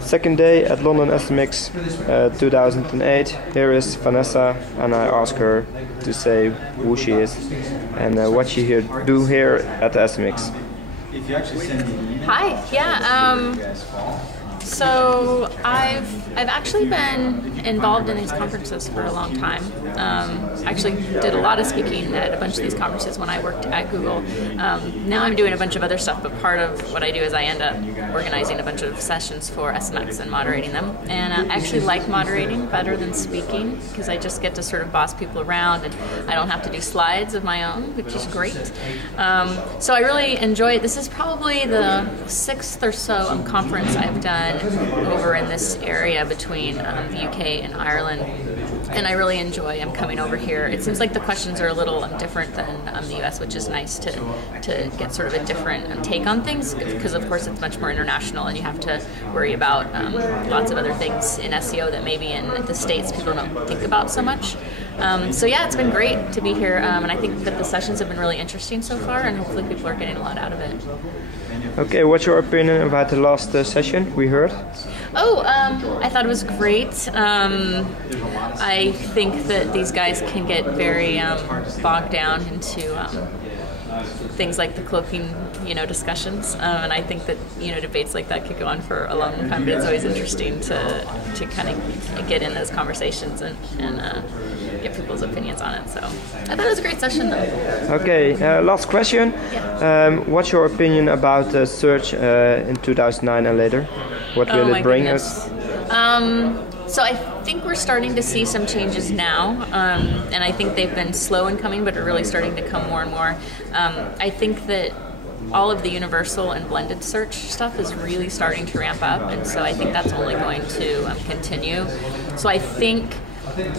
Second day at London SMX 2008. Here is Vanessa, and I ask her to say who she is and what she do here at the SMX. Hi. Yeah. So I've actually been involved in these conferences for a long time. Actually did a lot of speaking at a bunch of these conferences when I worked at Google. Now I'm doing a bunch of other stuff, but part of what I do is I end up organizing a bunch of sessions for SMX and moderating them. And I actually like moderating better than speaking because I just get to sort of boss people around and I don't have to do slides of my own, which is great. So I really enjoy it. This is probably the 6th or so conference I've done over in this area between the UK and Ireland, and I really enjoy coming over here. It seems like the questions are a little different than the US, which is nice to get sort of a different take on things, because of course it's much more international and you have to worry about lots of other things in SEO that maybe in the States people don't think about so much. So yeah, it's been great to be here, and I think that the sessions have been really interesting so far, and hopefully people are getting a lot out of it. Okay, what's your opinion about the last session we heard? Oh, I thought it was great. I think that these guys can get very bogged down into things like the cloaking, discussions, and I think that debates like that could go on for a long time. But it's always interesting to kind of get in those conversations and get people's opinions on it. So I thought it was a great session, though. Okay, last question. Yeah. What's your opinion about search in 2009 and later? What will it bring us? So I think we're starting to see some changes now, and I think they've been slow in coming, but are really starting to come more and more. I think that all of the universal and blended search stuff is really starting to ramp up, and so I think that's only going to continue. So I think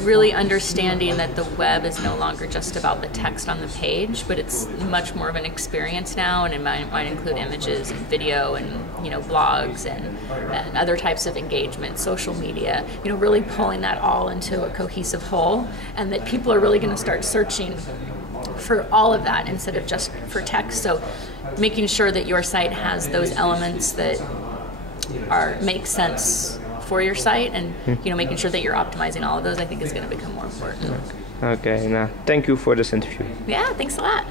really understanding that the web is no longer just about the text on the page, but it's much more of an experience now, and it might include images and video and blogs and other types of engagement, social media, really pulling that all into a cohesive whole, and that people are really going to start searching for all of that instead of just for text. So making sure that your site has those elements that make sense for your site, and making sure that you're optimizing all of those, I think is going to become more important. Okay, now thank you for this interview. Yeah, thanks a lot.